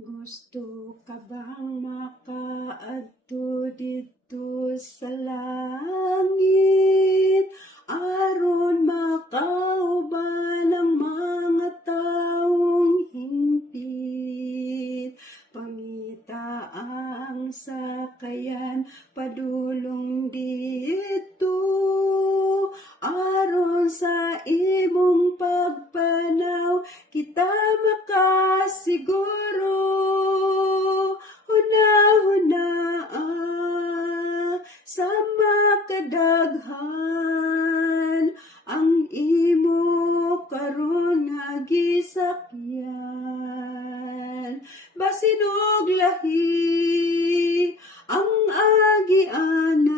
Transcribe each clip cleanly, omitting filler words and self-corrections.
Gusto ka bang makaadto dito sa langit, aron makauban ang mga taong hingpit? Pangita ang sakayan padulong dito, aron sa imong pagpanaw kita makasiguro. Sa makadaghan ang imo karon nga gisakyan, basin og lahi ang agianan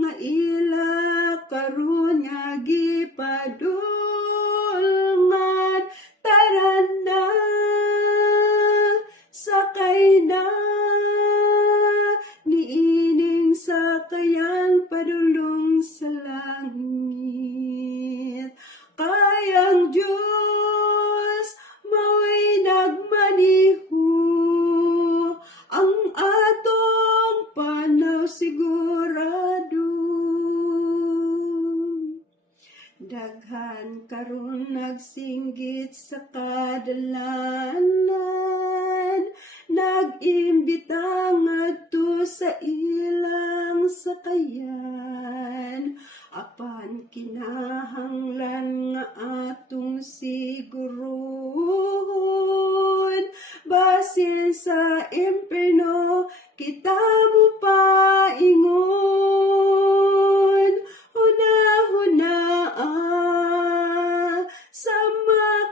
nga ila karon nga gipadulngan. Taran na, sakay na, sakayan padulong sa langit. Kayang Diyos mao'y nagmaniho, ang atong panaw sigurado. Daghan karon nagsinggit sa kadalanan, nag-imbita ngadto sa ilang sakayan, apan kinahanglan nga atong siguruhon, basin sa impierno kita mo paingon. Sa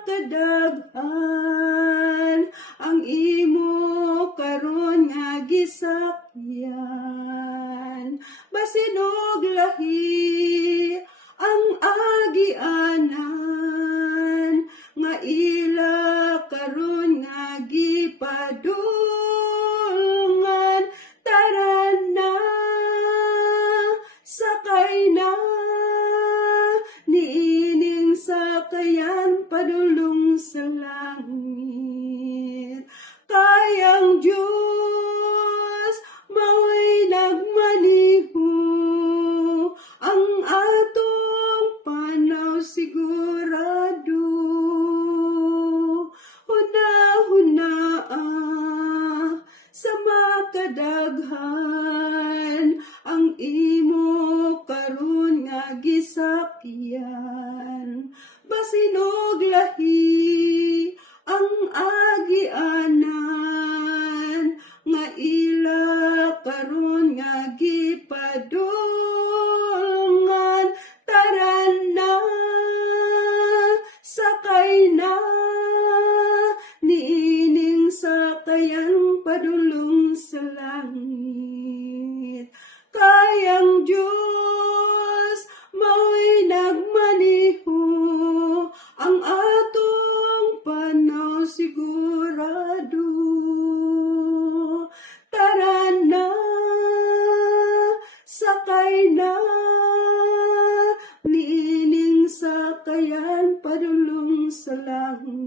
makadaghan ang imo karon nga gisakyan, basin og lahi ang agianan nga ila karon nga gipadulngan. Taran na, sakay na, niining sakayan padulong sa langit. Kayang Diyos mao'y nagmaniho, ang atong panaw sigurado. Sa makadaghan ang imo karon nga gisakyan, basin og lahi ang agianan nga ila karon nga gipadulngan. Taran na, sakay na, niining sakayan padulong sa langit. Kayang Diyos mao'y nagmaniho, ang atong panaw sigurado. Taran na, sakay na, niining sakayan padulong sa langit.